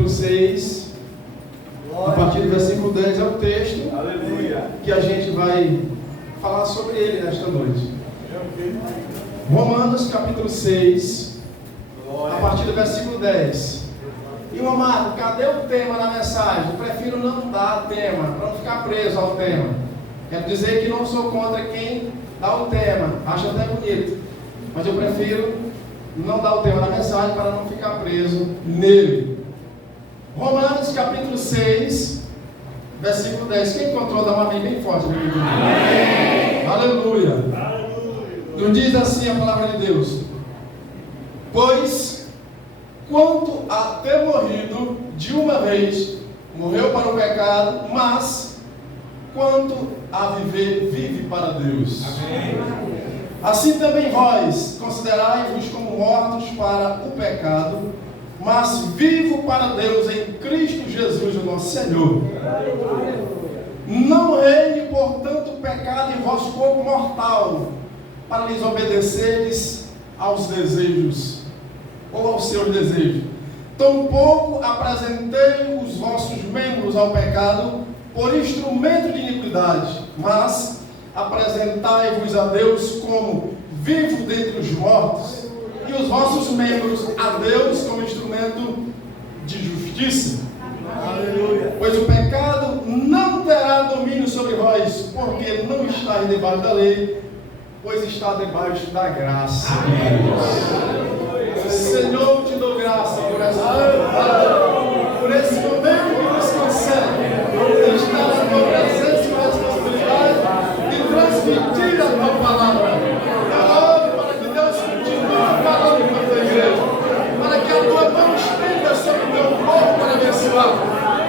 capítulo 6, a partir do versículo 10 é o texto que a gente vai falar sobre ele nesta noite. Romanos capítulo 6, a partir do versículo 10. E o amado, cadê o tema da mensagem? Eu prefiro não dar tema, para não ficar preso ao tema. Quero dizer que não sou contra quem dá o tema, acho até bonito, mas eu prefiro não dar o tema da mensagem para não ficar preso nele. Romanos capítulo 6, versículo 10. Quem encontrou, dá um amém bem forte, meu amigo. Amém. Aleluia. Não diz assim a palavra de Deus: pois quanto a ter morrido de uma vez, morreu para o pecado, mas quanto a viver, vive para Deus. Amém. Assim também vós, considerai-vos como mortos para o pecado, mas vivo para Deus em Cristo Jesus, o nosso Senhor. Não reine, portanto, o pecado em vosso corpo mortal, para lhes obedecerdes aos desejos, ou aos seus desejos. Tampouco apresentei os vossos membros ao pecado por instrumento de iniquidade, mas apresentai-vos a Deus como vivo dentre os mortos, e os vossos membros a Deus como instrumento de justiça. Aleluia. Pois o pecado não terá domínio sobre vós, porque não estáis debaixo da lei, pois está debaixo da graça. Senhor, te dou graça por essa por esse momento que nos concede de estar na tua presença e responsabilidade de transmitir a tua palavra. Eu oro para que Deus continue falando com a tua igreja, para que a tua mão estenda sobre o teu povo para abençoar.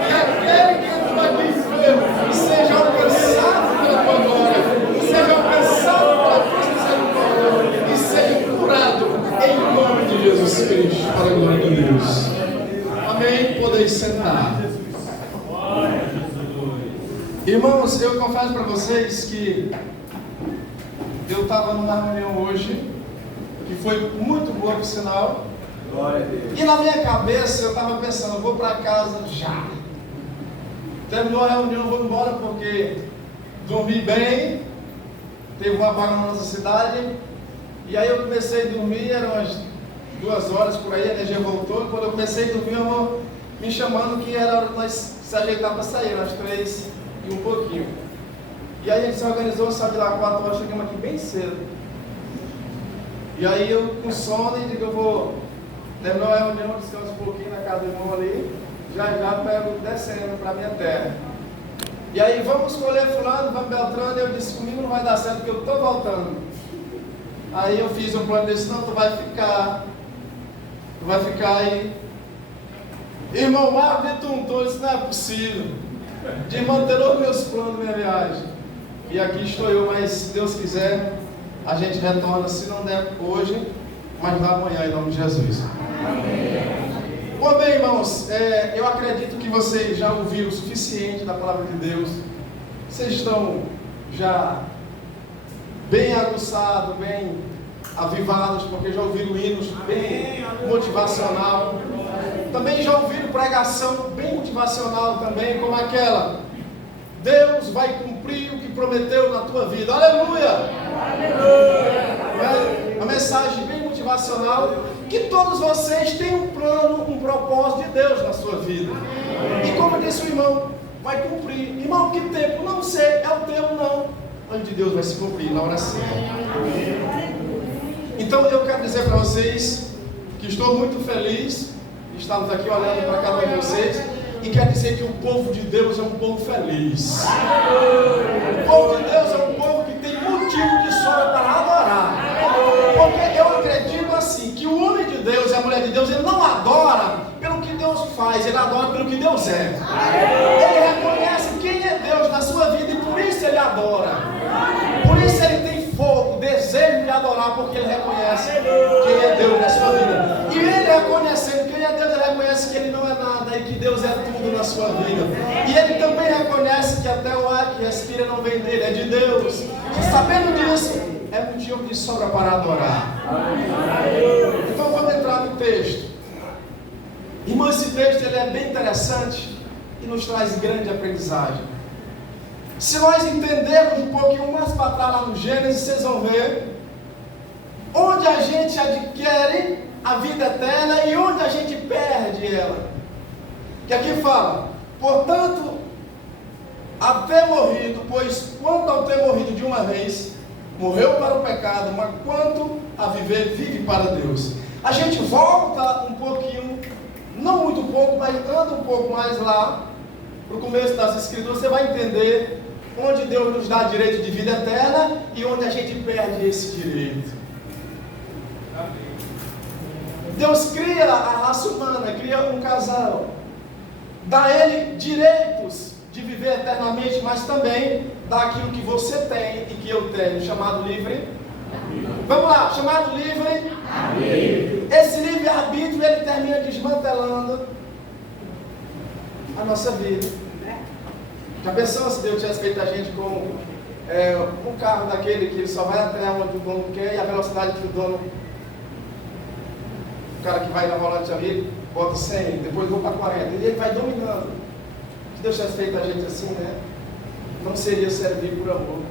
E aquele que entrou aqui enfermo seja alcançado pela tua glória, seja alcançado pela tua misericórdia e seja curado em nome de Jesus Cristo, para a glória de Deus. Amém? Podeis sentar. Irmãos, eu confesso para vocês que eu estava numa reunião hoje, que foi muito boa, por sinal. E na minha cabeça eu estava pensando, vou para casa já. Terminou a reunião, vou embora porque dormi bem, teve uma vaga na nossa cidade. E aí eu comecei a dormir, eram umas 2 horas por aí, a energia voltou. Quando eu comecei a dormir, eu vou me chamando que era hora de nós se ajeitar para sair, às 3 e um pouquinho. E aí a gente se organizou, saiu de lá 4 horas, chegamos aqui bem cedo. E aí eu com sono e digo, eu vou terminar a reunião, descanso um pouquinho na casa do irmão ali, já pego descendo para a minha terra. E aí vamos escolher fulano, vamos Beltrano, e eu disse, comigo não vai dar certo porque eu estou voltando. Aí eu fiz um plano desse, não, tu vai ficar aí. Irmão Marco detuntou, isso não é possível, de manter os meus planos, minha viagem. E aqui estou eu, mas se Deus quiser, a gente retorna, se não der hoje, mas da manhã, em nome de Jesus. Bom, bem, irmãos, eu acredito que vocês já ouviram o suficiente da palavra de Deus. Vocês estão já bem aguçados, bem avivados, porque já ouviram hinos bem motivacional. Também já ouviram pregação bem motivacional também, como aquela: Deus vai cumprir o que prometeu na tua vida. Aleluia! Aleluia! Uma mensagem bem motivacional, que todos vocês têm um plano, um propósito de Deus na sua vida. E como disse o irmão, vai cumprir. Irmão, que tempo? Não sei, é o tempo não. Onde Deus vai se cumprir na hora certa. Então eu quero dizer para vocês que estou muito feliz de estarmos aqui olhando para cada um de vocês, e quero dizer que o povo de Deus é um povo feliz. O povo de Deus é um povo que tem motivo de sobra para adorar. Porque eu acredito assim, que o homem de Deus e a mulher de Deus, ele não adora pelo que Deus faz, ele adora pelo que Deus é. Ele reconhece quem é Deus na sua vida e por isso ele adora. Por isso ele tem fogo, desejo de adorar, porque ele reconhece quem é Deus na sua vida. E ele reconhecendo quem é Deus, ele reconhece que ele não é nada e que Deus é tudo na sua vida. E ele também reconhece que até o ar que respira não vem dele, é de Deus. E sabendo disso, é motivo de sobra para adorar. Então vamos entrar no texto. Irmão, esse texto ele é bem interessante e nos traz grande aprendizagem. Se nós entendermos um pouquinho mais para trás lá no Gênesis, vocês vão ver onde a gente adquire a vida eterna e onde a gente perde ela. Que aqui fala, portanto, a ter morrido, pois quanto ao ter morrido de uma vez, morreu para o pecado, mas quanto a viver, vive para Deus. A gente volta um pouquinho, não muito pouco, mas anda um pouco mais lá, para o começo das Escrituras, você vai entender onde Deus nos dá direito de vida eterna e onde a gente perde esse direito. Deus cria a raça humana, cria um casal, dá a ele direitos de viver eternamente, mas também dá aquilo que você tem e que eu tenho, chamado livre. Vamos lá, chamado livre. Esse livre-arbítrio ele termina desmantelando a nossa vida. Já pensou se Deus tivesse feito a gente como um carro daquele que só vai até onde o dono quer e a velocidade que o dono, o cara que vai na volante ali, bota 100, depois vou para 40, e ele vai dominando. Se Deus tivesse feito a gente assim, né? Não seria servir por amor.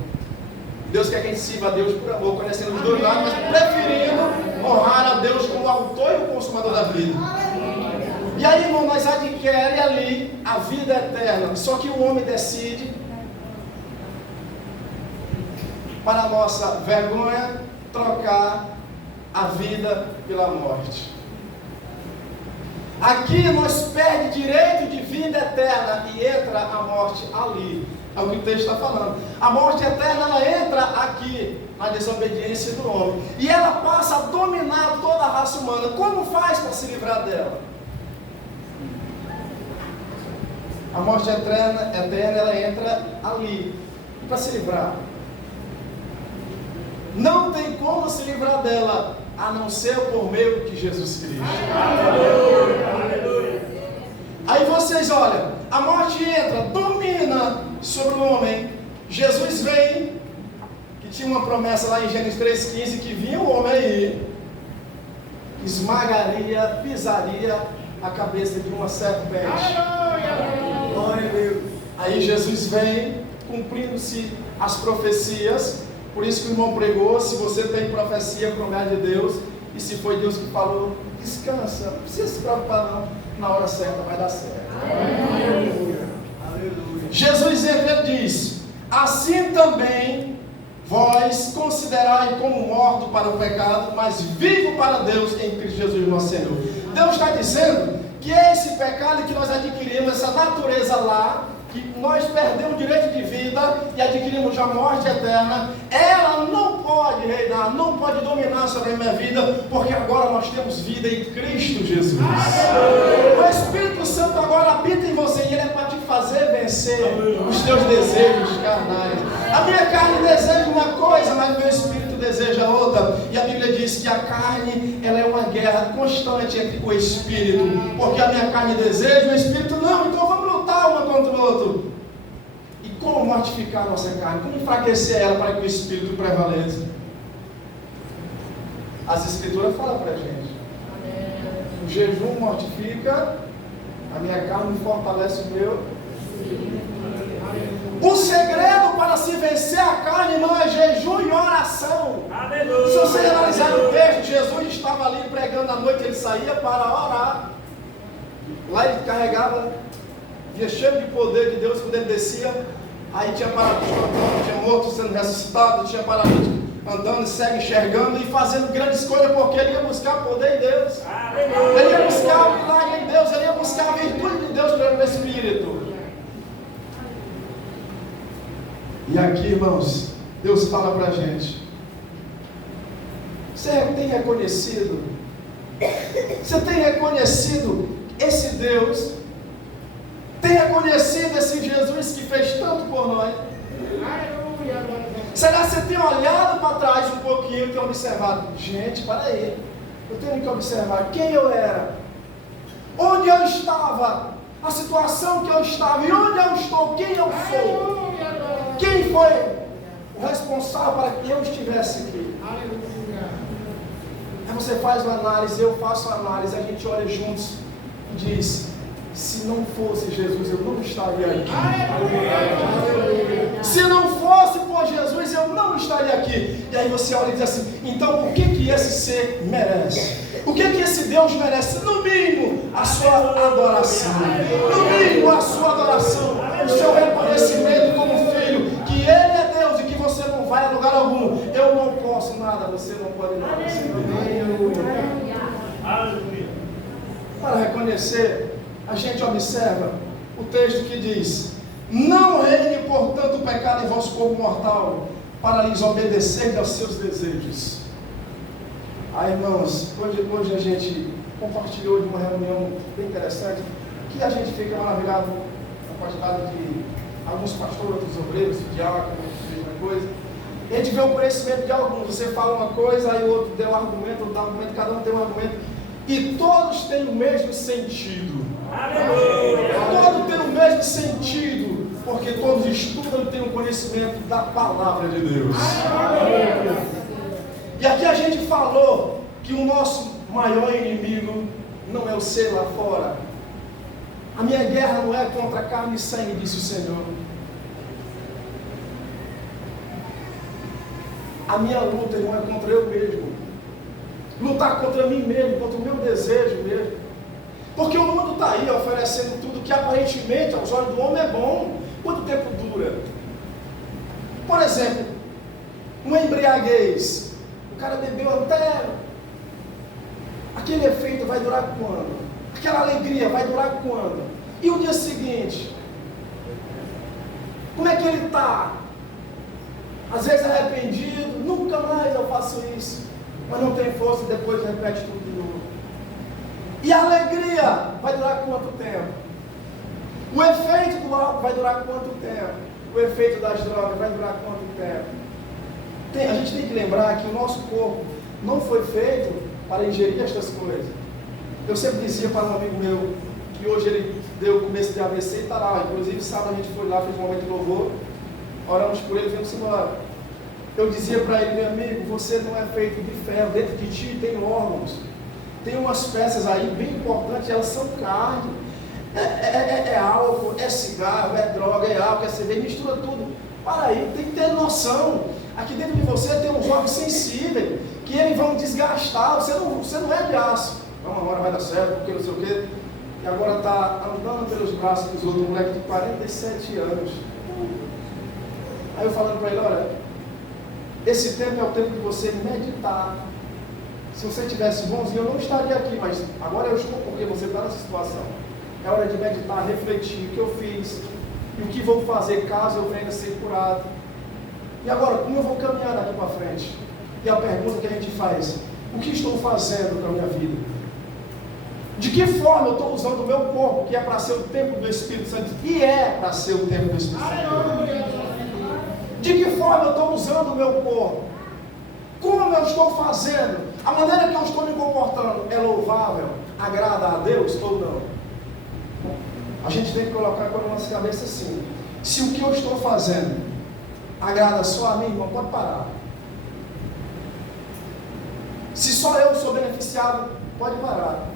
Deus quer que a gente sirva a Deus por amor, conhecendo os dois lados, mas preferindo honrar a Deus como autor e o consumador da vida. E aí, irmão, nós adquire ali a vida eterna. Só que o homem decide, para a nossa vergonha, trocar a vida pela morte. Aqui nós perdemos direito de vida eterna e entra a morte ali. É o que o texto está falando. A morte eterna ela entra aqui, na desobediência do homem. E ela passa a dominar toda a raça humana. Como faz para se livrar dela? A morte eterna ela entra ali. E para se livrar? Não tem como se livrar dela, a não ser por meio de Jesus Cristo. Aleluia. Aí vocês olham, a morte entra, domina sobre o homem. Jesus vem, que tinha uma promessa lá em Gênesis 3,15, que vinha o homem aí, esmagaria, pisaria a cabeça de uma serpente. Glória a Deus. Aí Jesus vem, cumprindo-se as profecias. Por isso que o irmão pregou, se você tem profecia, promessa de Deus, e se foi Deus que falou, descansa, não precisa se preocupar não, na hora certa vai dar certo. Aleluia. Aleluia. Jesus entra e diz, assim também vós considerai como morto para o pecado, mas vivo para Deus em Cristo Jesus nosso Senhor. Deus está dizendo que esse pecado que nós adquirimos, essa natureza lá, que nós perdemos o direito de vida e adquirimos a morte eterna, ela não pode reinar, não pode dominar sobre a minha vida, porque agora nós temos vida em Cristo Jesus. O Espírito Santo agora habita em você e ele é para te fazer vencer os teus desejos carnais. A minha carne deseja uma coisa, mas o meu Espírito deseja outra. E a Bíblia diz que a carne ela é uma guerra constante entre o Espírito, porque a minha carne deseja, o Espírito não. Então vamos lutar uma contra o outro. E como mortificar a nossa carne? Como enfraquecer ela para que o Espírito prevaleça? As Escrituras falam para a gente. O jejum mortifica, a minha carne fortalece o meu. O segredo para se vencer a carne não é jejum e oração. Aleluia. Se você analisar o texto, Jesus estava ali pregando à noite, ele saía para orar. Lá ele carregava, via cheio de poder de Deus, quando ele descia, aí tinha paralítico andando, tinha morto sendo ressuscitado, tinha paralítico andando, cego enxergando e fazendo grande escolha, porque ele ia buscar poder em Deus. Aleluia. Ele ia buscar o milagre em Deus, ele ia buscar a virtude de Deus pelo Espírito. E aqui, irmãos, Deus fala para a gente. Você tem reconhecido? Você tem reconhecido esse Deus? Tem reconhecido esse Jesus que fez tanto por nós? Será que você tem olhado para trás um pouquinho e tem observado? Gente, para aí. Eu tenho que observar quem eu era. Onde eu estava. A situação que eu estava. E onde eu estou. Quem eu sou. Quem foi o responsável para que eu estivesse aqui? Aí você faz uma análise, eu faço uma análise, a gente olha juntos. e diz: se não fosse Jesus, eu não estaria aqui. Se não fosse por Jesus, eu não estaria aqui. E aí você olha e diz assim: então o que esse ser merece? O que esse Deus merece? No mínimo, a sua adoração. No mínimo, a sua adoração. O seu reconhecimento como filho, que Ele é Deus e que você não vai a lugar algum. Eu não posso nada, você não pode nada. Para reconhecer, a gente observa o texto que diz: não reine, portanto, o pecado em vosso corpo mortal, para lhes obedecer aos seus desejos. Irmãos, hoje a gente compartilhou de uma reunião bem interessante, que a gente fica maravilhado com a quantidade de alguns pastores, outros obreiros, diáconos, mesma coisa. A gente vê o conhecimento de alguns. Você fala uma coisa, aí o outro deu um argumento, outro dá um argumento, cada um tem um argumento, e todos têm o mesmo sentido. Todos têm o mesmo sentido, porque todos estudam e têm o conhecimento da palavra de Deus. E aqui a gente falou que o nosso maior inimigo não é o ser lá fora. A minha guerra não é contra carne e sangue, disse o Senhor. A minha luta não é contra eu mesmo. Lutar contra mim mesmo, contra o meu desejo mesmo. Porque o mundo está aí oferecendo tudo que aparentemente aos olhos do homem é bom. Quanto tempo dura? Por exemplo, uma embriaguez. O cara bebeu até... aquele efeito vai durar quando? Aquela alegria vai durar quando? E o dia seguinte? Como é que ele está? Às vezes arrependido, nunca mais eu faço isso. Mas não tem força e depois repete tudo de novo. E a alegria vai durar quanto tempo? O efeito do álcool vai durar quanto tempo? O efeito das drogas vai durar quanto tempo? A gente tem que lembrar que o nosso corpo não foi feito para ingerir estas coisas. Eu sempre dizia para um amigo meu, que hoje ele deu o começo de AVC e está lá. Inclusive sábado a gente foi lá, fez um momento de louvor, oramos por ele e viemos embora. Eu dizia para ele: meu amigo, você não é feito de ferro, dentro de ti tem órgãos. Tem umas peças aí bem importantes, elas são carne. É álcool, é cigarro, é droga, é álcool, é cerveja, mistura tudo. Para aí, tem que ter noção. Aqui dentro de você tem uns órgãos sensíveis, que eles vão desgastar. Você não é de aço. Não, agora vai dar certo, porque não sei o quê. E agora está andando pelos braços dos outros, um moleque de 47 anos. Aí eu falando para ele: olha, esse tempo é o tempo de você meditar. Se você tivesse bonzinho, eu não estaria aqui, mas agora eu estou porque você está nessa situação. É hora de meditar, refletir o que eu fiz e o que vou fazer caso eu venha a ser curado. E agora, como eu vou caminhar daqui para frente? E a pergunta que a gente faz: o que estou fazendo para a minha vida? De que forma eu estou usando o meu corpo, que é para ser o templo do Espírito Santo? E é para ser o templo do Espírito Santo. De que forma eu estou usando o meu corpo? Como eu estou fazendo? A maneira que eu estou me comportando é louvável? Agrada a Deus ou não? A gente tem que colocar com a nossa cabeça assim: se o que eu estou fazendo agrada só a mim, irmão, pode parar. Se só eu sou beneficiado, pode parar.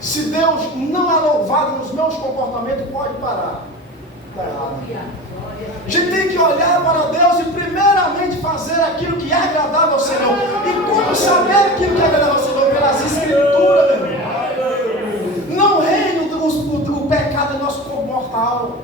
Se Deus não é louvado nos meus comportamentos, pode parar. Está errado. A gente tem que olhar para Deus e primeiramente fazer aquilo que é agradável ao Senhor. E como saber aquilo que é agradável ao Senhor? Pelas Escrituras, meu irmão. Não reine o pecado em nosso corpo mortal.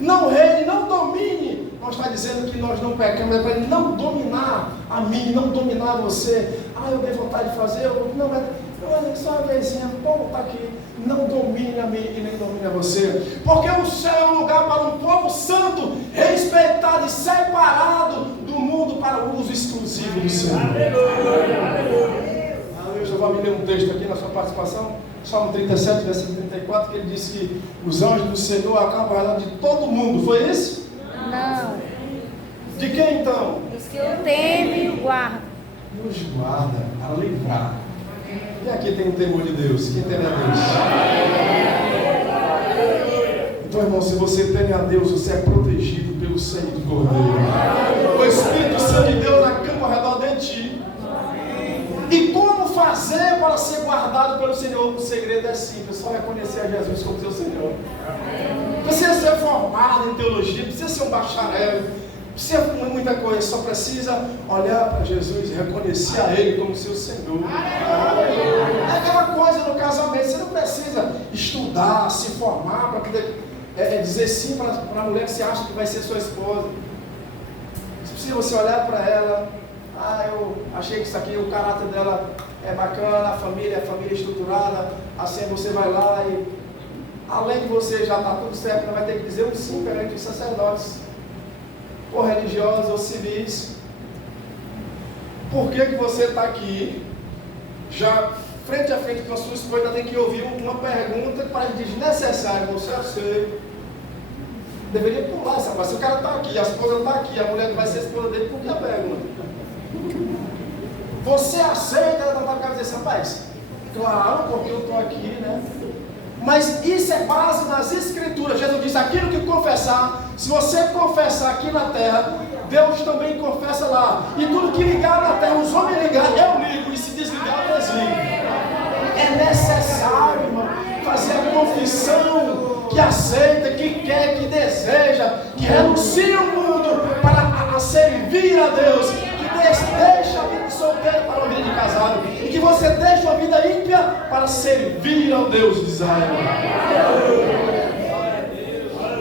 Não reine, não domine. Nós está dizendo que nós não pecamos, é para Ele não dominar a mim, não dominar você. Eu dei vontade de fazer, olha só a vezinha, bom, está aqui. Não domine a mim e nem domine a você. Porque o céu é um lugar para um povo santo, respeitado e separado do mundo para o uso exclusivo do Senhor. Eu já vou me ler um texto aqui na sua participação. Salmo 37, versículo 34, que ele disse que os anjos do Senhor acabam relando de todo mundo. Foi isso? Não. De quem então? Os que o temem e guardam. Nos guarda a livrar. E aqui tem o temor de Deus. Quem teme a Deus? Então, irmão, se você teme a Deus, você é protegido pelo sangue do Cordeiro. O Espírito Santo de Deus acampa ao redor de ti. E como fazer para ser guardado pelo Senhor, o segredo é simples, só reconhecer a Jesus como seu Senhor. Precisa ser formado em teologia, precisa ser um bacharel, precisa muita coisa, só precisa olhar para Jesus e reconhecer a Ele como seu Senhor. É aquela coisa no casamento, você não precisa estudar, se formar para poder dizer sim para a mulher que você acha que vai ser sua esposa. Se você olhar para ela, eu achei que isso aqui, o caráter dela é bacana, a família estruturada, assim você vai lá e, além de você já está tudo certo, vai ter que dizer um sim perante os sacerdotes, ou religiosos ou civis. Por que você está aqui, já frente a frente com a sua esposa, tem que ouvir uma pergunta que parece desnecessária, você aceita? Deveria pular essa parte. Se o cara está aqui, a esposa está aqui, a mulher vai ser a esposa dele, por que a pergunta? Você aceita? Ela não vai dizer assim, rapaz, claro, porque eu estou aqui, né? Mas isso é base nas Escrituras. Jesus disse, aquilo que confessar, se você confessar aqui na terra, Deus também confessa lá. E tudo que ligar na terra, os homens ligar, eu ligo, e se desligar, eu desligo. É necessário, irmão, fazer a confissão que aceita, que quer, que deseja, que renuncia o mundo para servir a Deus, que deixa a vida de solteiro para a vida de casado, e que você deixa a vida ímpia para servir ao Deus de Israel.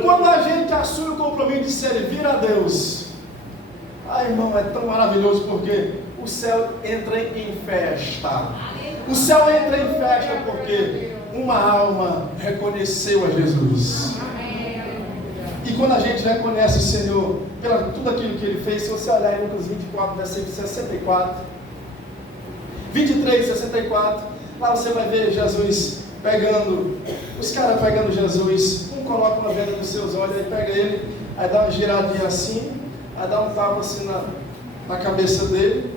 Quando a gente assume o compromisso de servir a Deus, irmão, é tão maravilhoso, porque o céu entra em festa. O céu entra em festa porque uma alma reconheceu a Jesus. E quando a gente reconhece o Senhor pela tudo aquilo que Ele fez, se você olhar em Lucas 24, versículo 64, 23, 64, lá você vai ver Jesus pegando, os caras pegando Jesus, um coloca uma venda nos seus olhos, aí pega ele, aí dá uma giradinha assim, aí dá um tapa assim na cabeça dele,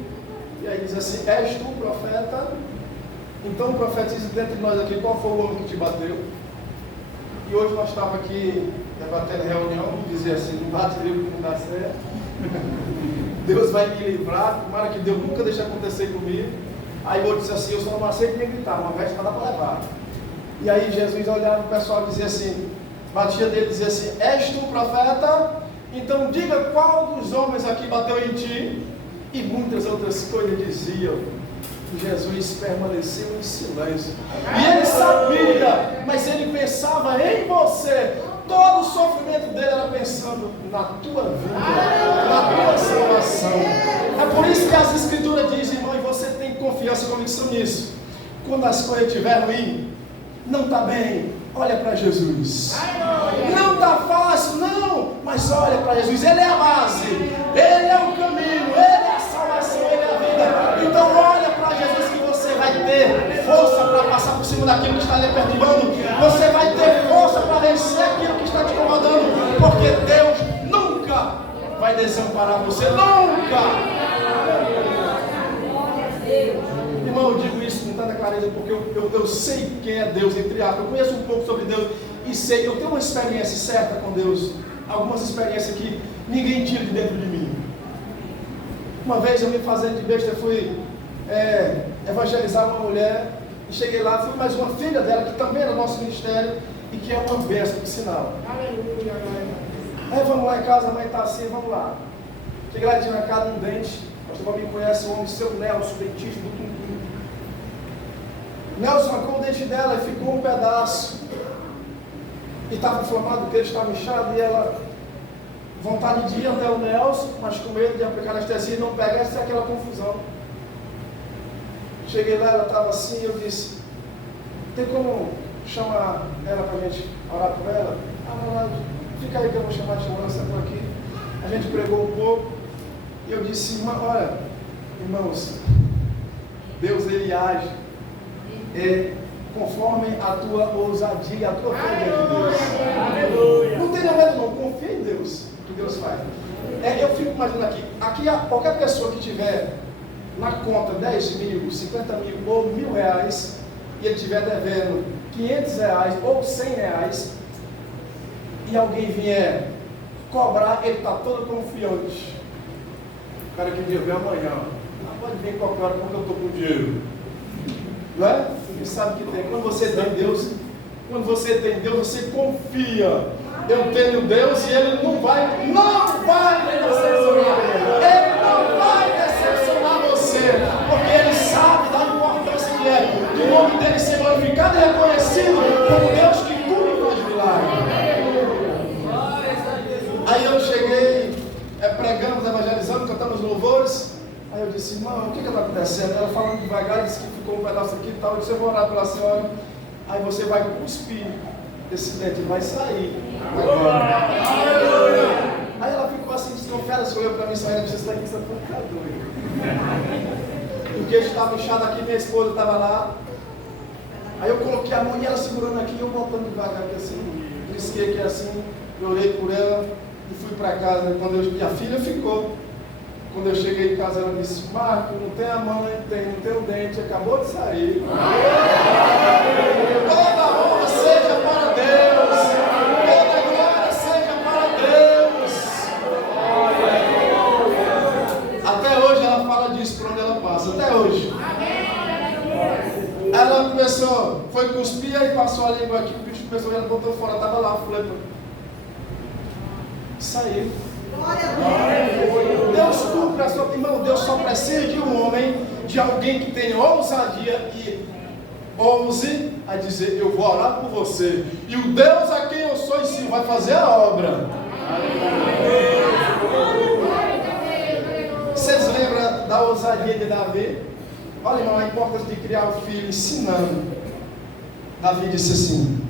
e aí diz assim, és tu profeta? Então profetiza dentre nós aqui, qual foi o homem que te bateu? E hoje nós estávamos aqui debatendo reunião, dizer assim, não bate livro que não dá certo. Deus vai me livrar, tomara que Deus nunca deixe acontecer comigo. Aí o outro disse assim, eu só não aceito nem gritar, uma vez para dar para levar. E aí Jesus olhava para o pessoal e dizia assim, batia dele e dizia assim, és tu profeta? Então diga qual dos homens aqui bateu em ti? E muitas outras coisas diziam. Jesus permaneceu em silêncio. E ele sabia, mas ele pensava em você. Todo o sofrimento dele era pensando na tua vida, na tua salvação. É por isso que as Escrituras dizem, irmão, e você tem confiança e convicção nisso. Quando as coisas estiverem ruim, não está bem, olha para Jesus. Não está fácil, não, mas olha para Jesus. Ele é a base, Ele é o caminho, Ele é a salvação, Ele é a vida. Então olha para Jesus que você vai ter força para passar por cima daquilo que está lhe perturbando. Você vai ter força para vencer aquilo que está te incomodando, porque Deus nunca vai desamparar você, nunca. Irmão, eu digo isso com tanta clareza porque eu sei quem é Deus, entre aspas. Eu conheço um pouco sobre Deus e sei, eu tenho uma experiência certa com Deus, algumas experiências que ninguém tira de dentro de mim. Uma vez eu me fazendo de besta, fui evangelizar uma mulher e cheguei lá, fui mais uma filha dela que também era do nosso ministério e que é uma bênção, por sinal. Aleluia. Aí vamos lá em casa, a mãe está assim, vamos lá. Cheguei lá e tinha arrancado um dente. O pastor Fabinho conhece o homem, seu Nelson, dentista do Tuntum. Nelson arrancou o dente dela e ficou um pedaço. E estava inflamado, o queijo estava inchado e ela, vontade de ir até o Nelson, mas com medo de aplicar anestesia e não pegar, essa é aquela confusão. Cheguei lá, ela estava assim, eu disse, tem como chamar ela para a gente orar por ela? Ela, fica aí que eu vou chamar de ambulância por aqui. A gente pregou um pouco e eu disse, olha, irmãos, Deus ele age conforme a tua ousadia, a tua fé em Deus. Não tenha medo não, confia em Deus, que Deus faz. Eu fico imaginando aqui qualquer pessoa que tiver na conta 10 mil, 50 mil ou R$1.000 e ele estiver devendo R$500 ou R$100 e alguém vier cobrar, ele está todo confiante. O cara que dia vem amanhã, pode vir qualquer hora porque eu estou com dinheiro, não é? E sabe o que tem? Quando você tem Deus, você confia. Eu tenho Deus e Ele não vai decepcionar. Ele não vai decepcionar você, porque Ele sabe da importância que é do nome dele ser glorificado e reconhecido como Deus que cura e faz milagre. Aí eu cheguei, pregamos, evangelizando, cantamos louvores. Aí eu disse, irmão, o que está acontecendo? Ela falando devagar, disse que ficou um pedaço aqui e tal. Eu disse, eu vou orar pela senhora. Aí você vai cuspir. Esse dente vai sair agora. Aí ela ficou assim, desconfiada, olhou para mim, saindo, disse, isso daqui você vai ficar doido. O queixo estava inchado aqui, minha esposa estava lá. Aí eu coloquei a mão e ela segurando aqui, eu voltando devagar aqui assim, risquei aqui assim, eu orei por ela e fui para casa. E a filha ficou. Quando eu cheguei em casa, ela disse, Marco, não tem a mão, não tem o dente, acabou de sair. Toda honra seja para Deus, toda glória seja para Deus. Até hoje ela fala disso por onde ela passa, até hoje. Ela começou, foi cuspir e passou a língua aqui, o bicho começou, ela botou fora, estava lá, falei, saiu. Deus cumpre a sua irmão. Deus só precisa de um homem, de alguém que tenha ousadia e ouse a dizer, eu vou orar por você, e o Deus a quem eu sou em si vai fazer a obra. Vocês lembram da ousadia de Davi? Olha, irmão, a importância de criar o filho ensinando. Davi disse assim,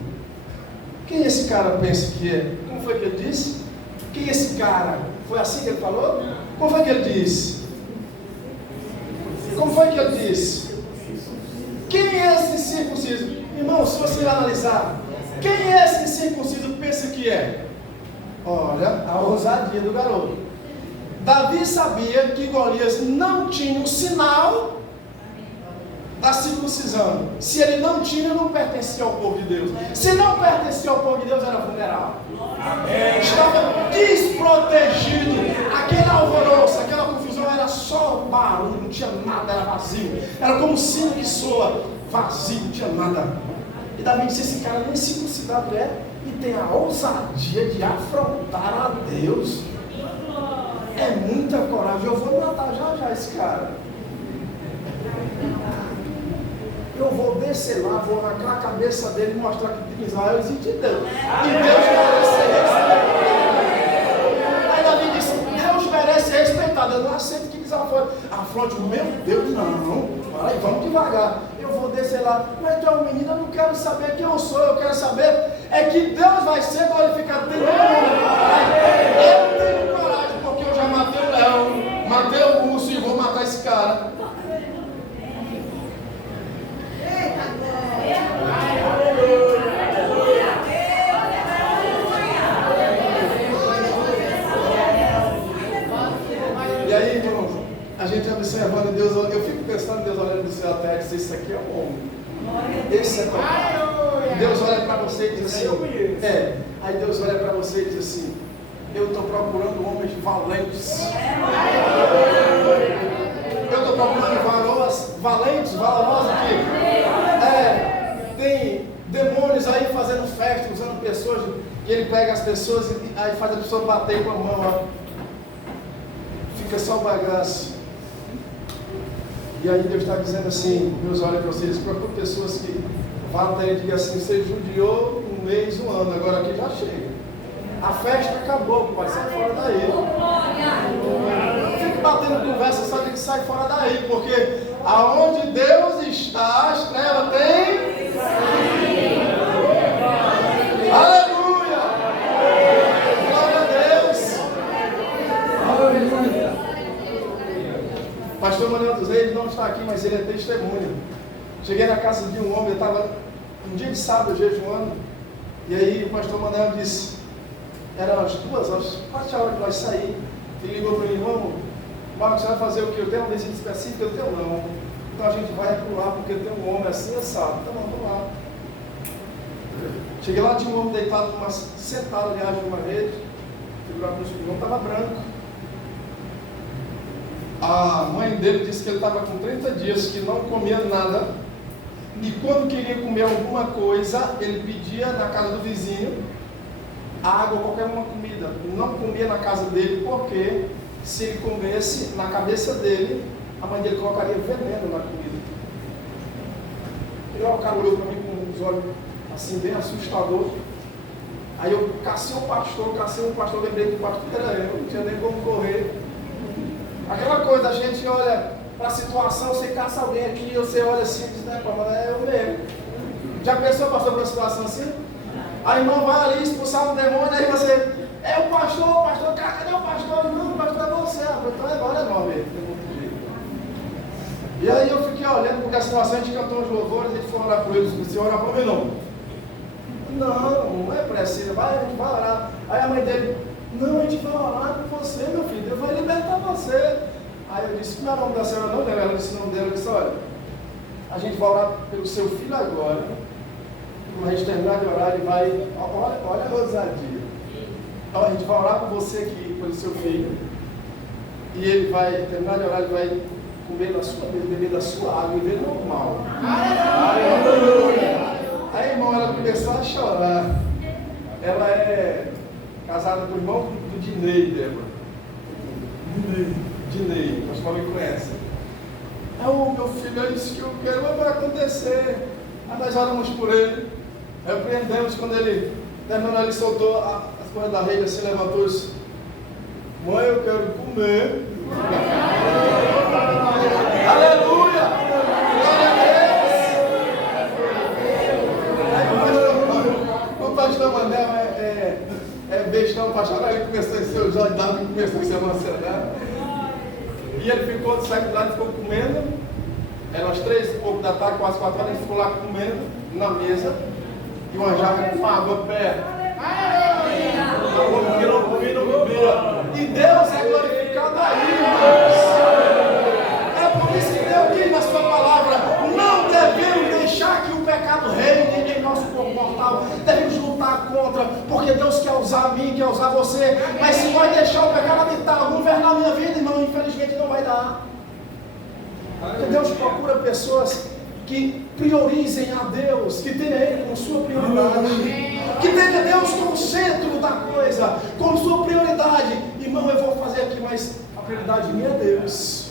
quem esse cara pensa que é? Como foi que ele disse? Quem é esse cara? Foi assim que ele falou? Como foi que ele disse? Como foi que ele disse? Quem é esse incircunciso? Irmão, se você analisar, quem é esse incircunciso pensa que é? Olha, a ousadia do garoto. Davi sabia que Golias não tinha o sinal da circuncisão. Se ele não tinha, não pertencia ao povo de Deus. Se não pertencia ao povo de Deus, era vulnerável. Estava desprotegido. Aquele alvoroço, aquela confusão era só barulho, não tinha nada, era vazio. Era como um sino que soa, vazio, não tinha nada. E Davi disse, esse cara nem circuncidado é e tem a ousadia de afrontar a Deus. É muita coragem. Eu vou matar já esse cara. Eu vou descer lá, vou arrancar a cabeça dele e mostrar que Israel existe Deus. E Deus merece ser respeitado. Aí Davi disse, Deus merece ser respeitado. Eu não aceito que afronte o meu Deus, não. Aí, vamos devagar. Eu vou descer lá. Mas tu é um menino, eu não quero saber quem eu sou. Eu quero saber é que Deus vai ser glorificado. Eu tenho coragem, porque eu já matei o leão, matei o urso e vou matar esse cara. E aí, irmão, a gente observando Deus, eu fico pensando em Deus olhando do céu até e diz, esse aqui é o homem. Esse é total. Deus olha para você e diz assim, aí Deus olha para você e diz assim, eu estou procurando homens valentes. Eu estou procurando varoas valentes, valorosas aqui. Tem demônios aí fazendo festa, usando pessoas, e ele pega as pessoas e aí faz a pessoa bater com a mão, ó. Fica só o bagaço. E aí Deus está dizendo assim, Deus olha para vocês, procura pessoas que vão até e digam assim, você judiou um mês, um ano, agora aqui já chega. A festa acabou, pai, sai fora daí. Não fique batendo conversa, só tem que sair fora daí, porque aonde Deus está, as trevas têm. Aleluia! Glória a Deus! Aleluia! Pastor Manuel dos Reis não está aqui, mas ele é testemunha. Cheguei na casa de um homem, eu estava um dia de sábado jejuando, e aí o pastor Manuel disse, eram as 2 horas, quase a hora que nós saímos. Ele ligou para mim, irmão, Marcos, você vai fazer o quê? Eu tenho uma visita específica? Eu tenho não. Então a gente vai por lá, porque tem um homem assim assado. Então vamos lá. Cheguei lá, tinha um homem deitado, sentado aliás numa rede. O homem estava branco. A mãe dele disse que ele estava com 30 dias, que não comia nada. E quando queria comer alguma coisa, ele pedia na casa do vizinho água, qualquer uma comida. Não comia na casa dele, porque se ele comesse, na cabeça dele, a mãe dele colocaria veneno na comida. E lá o cara olhou para mim com os olhos assim, bem assustador. Aí eu cacei um pastor, lembrei que o pastor era eu, não tinha nem como correr. Aquela coisa, a gente olha para a situação, você caça alguém aqui, você olha assim e diz, né, mas é eu mesmo. Já pensou, pastor, por uma situação assim? A irmã vai ali expulsar um demônio, aí você, é o pastor, cara, cadê o pastor? Não, o pastor é você. Então agora é nós mesmo. E aí eu fiquei olhando, porque a situação, a gente cantou os louvores, a gente foi orar por eles, disse, orar por mim não. Não é preciso, a gente vai orar. Aí a mãe dele, não, a gente vai orar por você, meu filho, Deus vai libertar você. Aí eu disse, não é o nome da senhora não, ela disse o nome dela, eu disse, olha, a gente vai orar pelo seu filho agora, quando a gente terminar de orar, ele vai, olha a ousadia. Então, a gente vai orar por você aqui, pelo seu filho, e ele vai terminar de orar, ele vai comer da sua mesa, beber da sua água e viver normal. Aí, irmão, ela começou a chorar. Ela é casada com o irmão do Dinei, Débora. Dinei, nós também conhecem. Meu filho, é isso que eu quero, mas vai acontecer. Aí nós oramos por ele. Repreendemos quando ele terminou, ele soltou as coisas da rede, assim, levantou e disse, mãe, eu quero comer. Aleluia! Glória a Deus! O pastor Manel é bestão, pastor. Aí ele começou a ser os olhos d'água e começou a se emocionar. E ele ficou, saiu de lá e ficou comendo. Eram as 3h da tarde, quase 4 horas, ele ficou lá comendo na mesa. E uma jarra com água perto. Porque não comia, não bebia. E Deus é glorificado aí, irmãos. É por isso que Deus diz na sua palavra, não devemos deixar que o pecado reine em nosso comportamento. Devemos lutar contra, porque Deus quer usar a mim, quer usar você. Mas se vai deixar o pecado habitar, governar a minha vida, irmão, infelizmente não vai dar. Porque Deus procura pessoas que priorizem a Deus, que tenha Ele como sua prioridade, que tenha Deus como centro da coisa, como sua prioridade. Irmão, eu vou fazer aqui, mas a prioridade minha é Deus.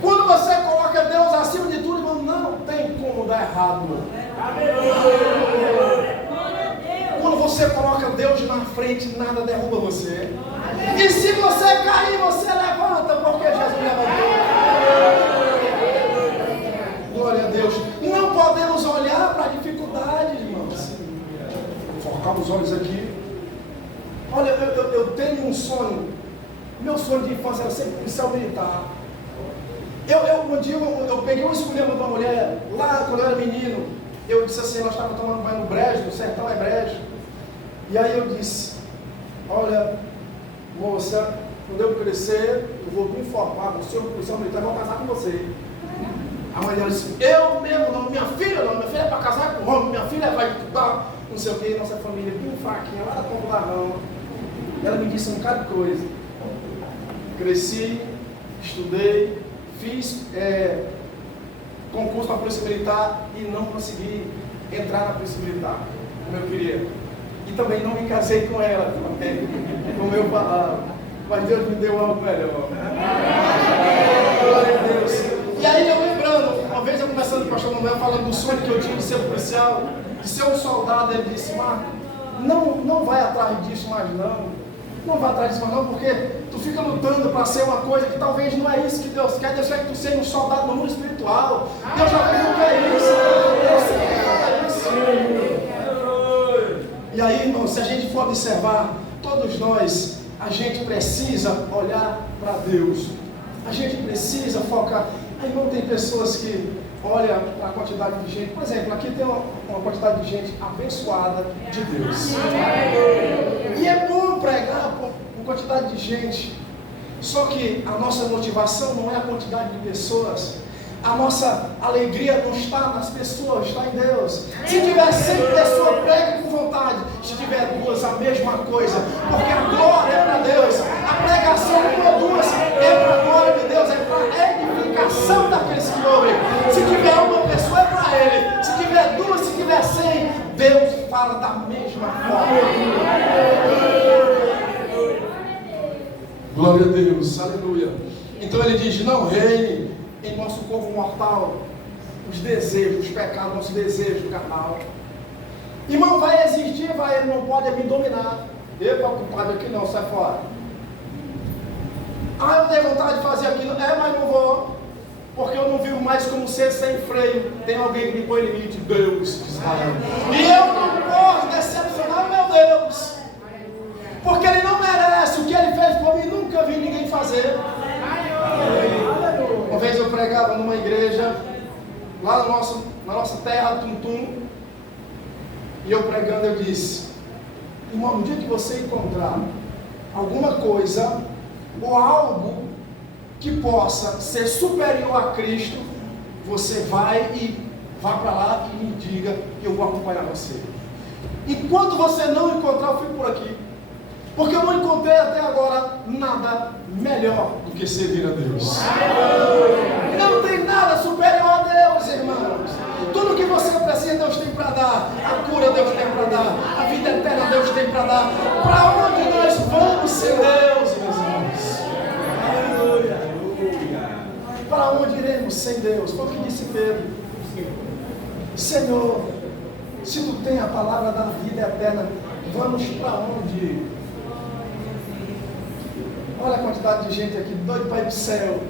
Quando você coloca Deus acima de tudo, irmão, não tem como dar errado. Quando você coloca Deus na frente, nada derruba você. E se você cair, você levanta, porque Jesus levantou. Glória a Deus. Não podemos olhar para a dificuldade, irmãos. Vou focar os olhos aqui. Olha, eu tenho um sonho. Meu sonho de infância era sempre policial militar. Um dia eu peguei um escolhendo de uma mulher, lá quando eu era menino. Eu disse assim, nós estávamos tomando banho no brejo, no sertão é brejo. E aí eu disse, olha, moça, quando eu crescer, eu vou me informar, você é um policial militar, eu vou casar com você. A mãe dela disse, eu mesmo não, minha filha é para casar com homem, minha filha vai estudar, não sei o que, nossa família bem fraquinha, lá da ponta da rama. Ela me disse um bocado de coisa. Cresci, estudei, fiz concurso para a Polícia Militar e não consegui entrar na Polícia Militar, como eu queria. E também não me casei com ela, como eu falava. Mas Deus me deu algo melhor. Glória a Deus. E aí eu lembrando, uma vez eu conversando com o pastor Manuel, falando do sonho que eu tinha de ser policial, de ser um soldado, ele disse, Marco, não vai atrás disso mais não. Não vai atrás disso mais não, porque tu fica lutando para ser uma coisa que talvez não é isso que Deus quer. Deus quer que tu seja um soldado no mundo espiritual. Deus já viu o que é isso. Deus quer isso. E aí, irmão, se a gente for observar, todos nós, a gente precisa olhar para Deus. A gente precisa focar. Aí, irmão, tem pessoas que olham para a quantidade de gente. Por exemplo, aqui tem uma quantidade de gente abençoada de Deus. E é bom pregar com quantidade de gente. Só que a nossa motivação não é a quantidade de pessoas. A nossa alegria não está nas pessoas, está em Deus. Se tiver 100 pessoas, pregue com vontade. Se tiver 2, a mesma coisa. Porque a glória é para Deus. A pregação produz é para a glória de Deus, é para a edificação daqueles que ouvem. Se tiver uma pessoa, é para para ele. Se tiver 2, se tiver 100, Deus fala da mesma forma. Glória a Deus, aleluia. Então ele diz: não reine em nosso corpo mortal os desejos, os pecados, nosso desejo carnal. Irmão, vai existir, ele não pode me dominar. Eu estou ocupado aqui, não, sai fora. Eu tenho vontade de fazer aquilo, mas não vou, porque eu não vivo mais como ser sem freio. Tem alguém que me põe limite, Deus de Israel. E eu não posso decepcionar o meu Deus, porque Ele não merece. O que Ele fez por mim, nunca vi ninguém fazer. Uma vez eu pregava numa igreja, lá na nossa terra, Tuntum, e eu pregando, eu disse: irmão, no dia que você encontrar alguma coisa ou algo que possa ser superior a Cristo, você vá para lá e me diga, que eu vou acompanhar você. Enquanto você não encontrar, eu fico por aqui, porque eu não encontrei até agora nada melhor do que servir a Deus. Não tem nada superior a Deus, irmãos. Tudo que você precisa, Deus tem para dar. A cura, Deus tem para dar. A vida eterna, Deus tem para dar. Para onde nós vamos sem Deus, meus irmãos? Para onde iremos sem Deus? Foi o que disse Pedro: Senhor, se tu tem a palavra da vida eterna, vamos para onde? Olha a quantidade de gente aqui, doido para ir para o céu.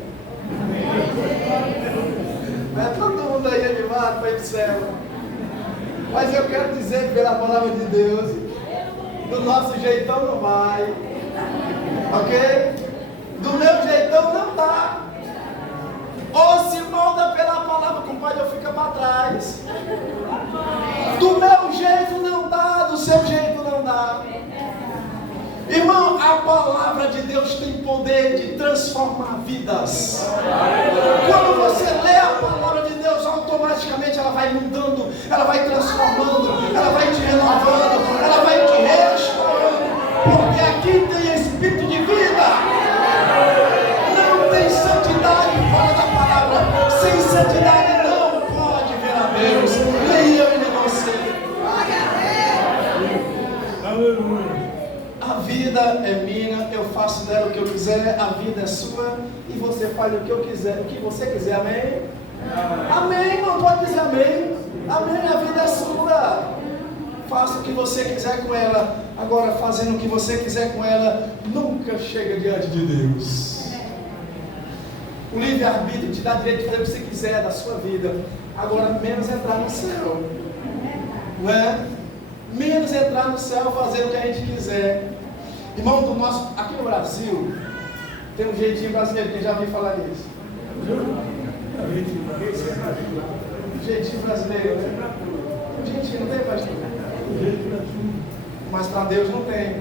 Todo mundo aí animado para ir para o céu. Mas eu quero dizer, pela palavra de Deus, do nosso jeitão não vai. Ok? Do meu jeitão não dá. Ou se molda pela palavra, compadre, eu fico para trás. Do meu jeito não dá, do seu jeito não dá. Irmão, a palavra de Deus tem poder de transformar vidas. Quando você lê a palavra de Deus, automaticamente ela vai mudando, ela vai transformando, ela vai te renovando, ela vai te restaurando. Porque aqui tem espírito de vida. Não tem santidade fora da palavra. Sem santidade não pode ver a Deus. Nem eu e nem você. Aleluia. A vida é minha, eu faço dela o que eu quiser, a vida é sua e você faz o que eu quiser, o que você quiser, amém? Amém, não pode dizer amém. Amém, a vida é sua. Faça o que você quiser com ela. Agora, fazendo o que você quiser com ela, nunca chega diante de Deus. O livre-arbítrio te dá direito de fazer o que você quiser da sua vida. Agora, menos entrar no céu. Não é? Menos entrar no céu, fazer o que a gente quiser. Irmão, aqui no Brasil, tem um jeitinho brasileiro, quem já ouviu falar nisso? Jeitinho brasileiro, né? Um jeitinho, não tem, pastor? Mas para Deus não tem.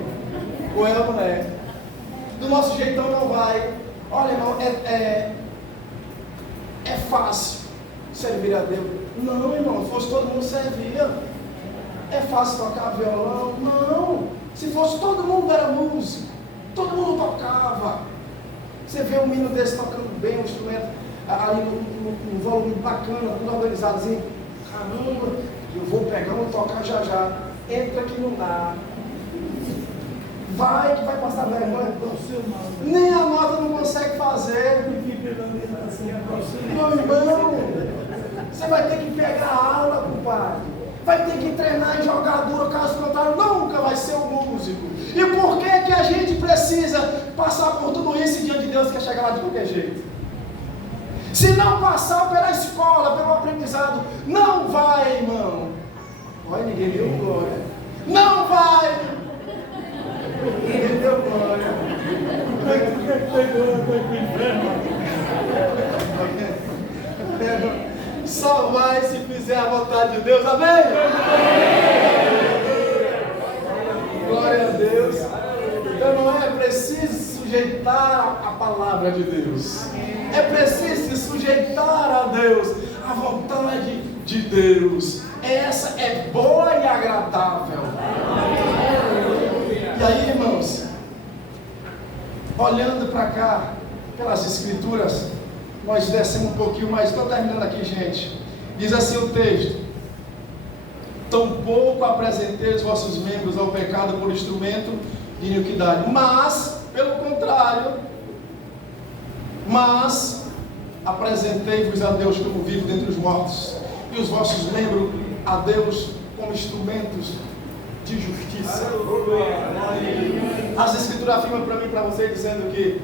Ou é ou não é? Do nosso jeitão não vai. Olha, irmão, é fácil servir a Deus. Não, irmão, se fosse todo mundo servia. É fácil tocar violão? Não. Se fosse todo mundo era músico, todo mundo tocava. Você vê um menino desse tocando bem um instrumento, ali num volume bacana, tudo organizado assim. Caramba, eu vou pegar e tocar já já. Entra que não dá. Vai que vai passar vergonha. Nem a nota não consegue fazer. Meu irmão, você vai ter que pegar a aula, compadre. Vai ter que treinar e jogar duro, caso contrário, nunca vai ser um músico. E por que a gente precisa passar por tudo isso e diante de Deus quer chegar lá de qualquer jeito? Se não passar pela escola, pelo aprendizado, não vai, irmão. Olha, ninguém deu glória. Não vai. Ninguém deu glória. Só vai se fizer a vontade de Deus, amém? Glória a Deus. Então não é preciso sujeitar a palavra de Deus. É preciso se sujeitar a Deus, a vontade de Deus. Essa é boa e agradável. E aí, irmãos, olhando para cá, pelas Escrituras, nós descemos um pouquinho mais, estou terminando aqui, gente. Diz assim o texto: tampouco apresentei os vossos membros ao pecado por instrumento de iniquidade, mas, pelo contrário, apresentei-vos a Deus como vivo dentre os mortos, e os vossos membros a Deus como instrumentos de justiça. As Escrituras afirmam para mim e para você, dizendo que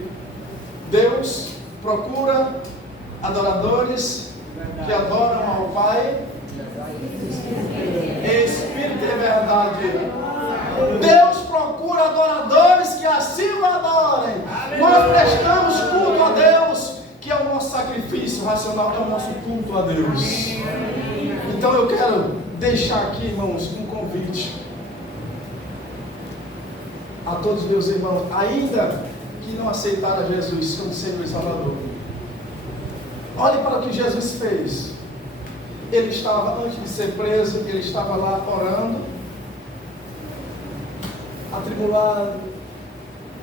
Deus procura adoradores que adoram ao Pai em espírito e verdade. Deus procura adoradores que assim o adorem. Nós prestamos culto a Deus, que é o nosso sacrifício racional, é o nosso culto a Deus. Então eu quero deixar aqui, irmãos, um convite a todos os meus irmãos, ainda que não aceitaram Jesus como Senhor e Salvador. Olhe para o que Jesus fez. Ele estava, antes de ser preso, ele estava lá orando, atribulado.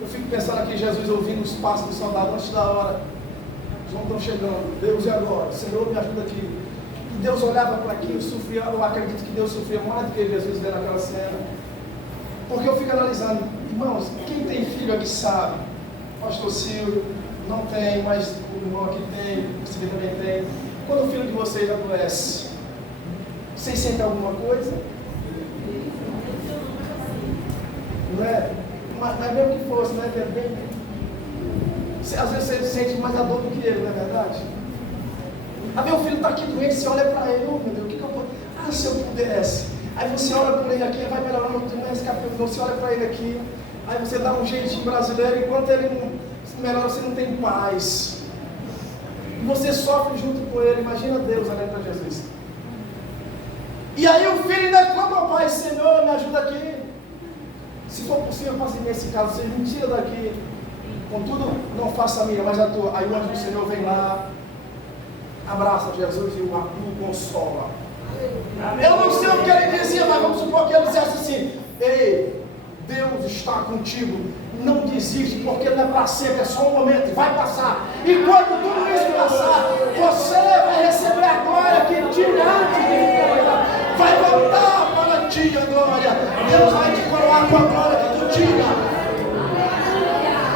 Eu fico pensando aqui, Jesus ouvindo os passos do soldado antes da hora. João estão chegando, Deus, e agora? Senhor, me ajuda aqui. E Deus olhava para aquilo, sofria. Eu acredito que Deus sofria mais do que Jesus vê naquela cena. Porque eu fico analisando, irmãos, quem tem filho aqui sabe. Pastor Silvio não tem, mas o irmão aqui tem, você também tem. Quando o filho de vocês adoece, vocês sentem alguma coisa? Não é? Mas mesmo que fosse, né? Às vezes você sente mais a dor do que ele, não é verdade? Aí meu filho está aqui doente, você olha para ele, oh meu Deus, o que eu posso? Ah, se eu pudesse. Aí você olha para ele aqui, vai melhorar, não é esse capítulo, você olha para ele aqui, aí você dá um jeitinho brasileiro, enquanto ele não melhora, você não tem paz. E você sofre junto com ele. Imagina Deus olhando para Jesus. E aí o filho ainda clama ao Pai: Senhor, me ajuda aqui. Se for possível, faça nesse caso, você me tira daqui. Contudo, não faça a minha, mas a tua. Aí o anjo do Senhor vem lá, abraça Jesus e o consola. Eu não sei o que ele dizia, mas vamos supor que ele dissesse assim: ei, Deus está contigo. Não desiste, porque não é para sempre, é só um momento, vai passar. E quando tudo isso passar, você vai receber a glória que tinha antes de glória. Vai voltar para ti a glória. Deus vai te coroar com a glória que tu tinha.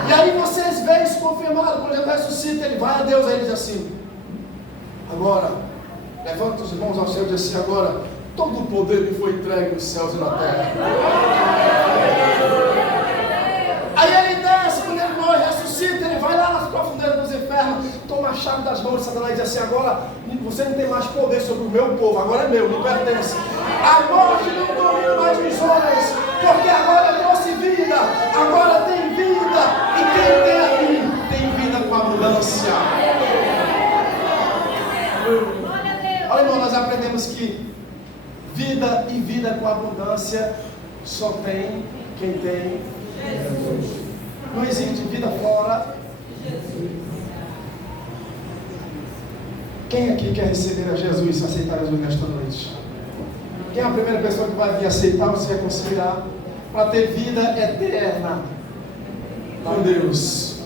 E aí vocês veem isso confirmado. Quando ele ressuscita, ele vai a Deus, aí ele diz assim: agora, levanta os mãos ao céu e diz assim: agora, todo o poder me foi entregue nos céus e na terra. Aí ele desce, quando ele morre, ressuscita, ele vai lá nas profundezas dos infernos, toma a chave das mãos de Satanás e diz assim: agora você não tem mais poder sobre o meu povo, agora é meu, me pertence. A morte não domina mais os homens, porque agora eu trouxe vida, agora tem vida, e quem tem aqui tem vida com abundância. Olha, irmão, nós aprendemos que vida e vida com abundância só tem quem tem Jesus. Não existe vida fora. Quem aqui quer receber a Jesus, aceitar Jesus nesta noite? Quem é a primeira pessoa que vai vir aceitar ou se reconciliar para ter vida eterna com Deus?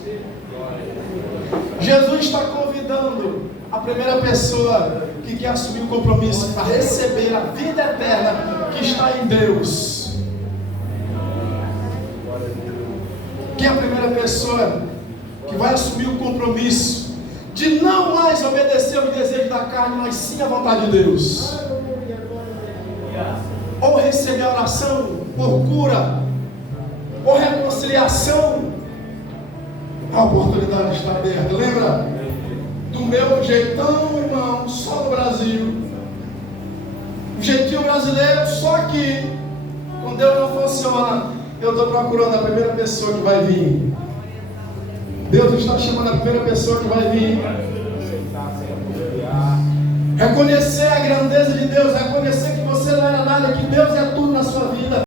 Jesus está convidando a primeira pessoa que quer assumir o compromisso para receber a vida eterna que está em Deus. Quem é a primeira pessoa que vai assumir o compromisso de não mais obedecer ao desejo da carne, mas sim à vontade de Deus? Ou receber a oração por cura, ou reconciliação, a oportunidade está aberta. Lembra do meu jeitão, irmão, só no Brasil? O jeitinho brasileiro só aqui. Com Deus não funciona. Eu estou procurando a primeira pessoa que vai vir. Deus está chamando a primeira pessoa que vai vir. Reconhecer a grandeza de Deus, reconhecer que você não era nada, que Deus é tudo na sua vida.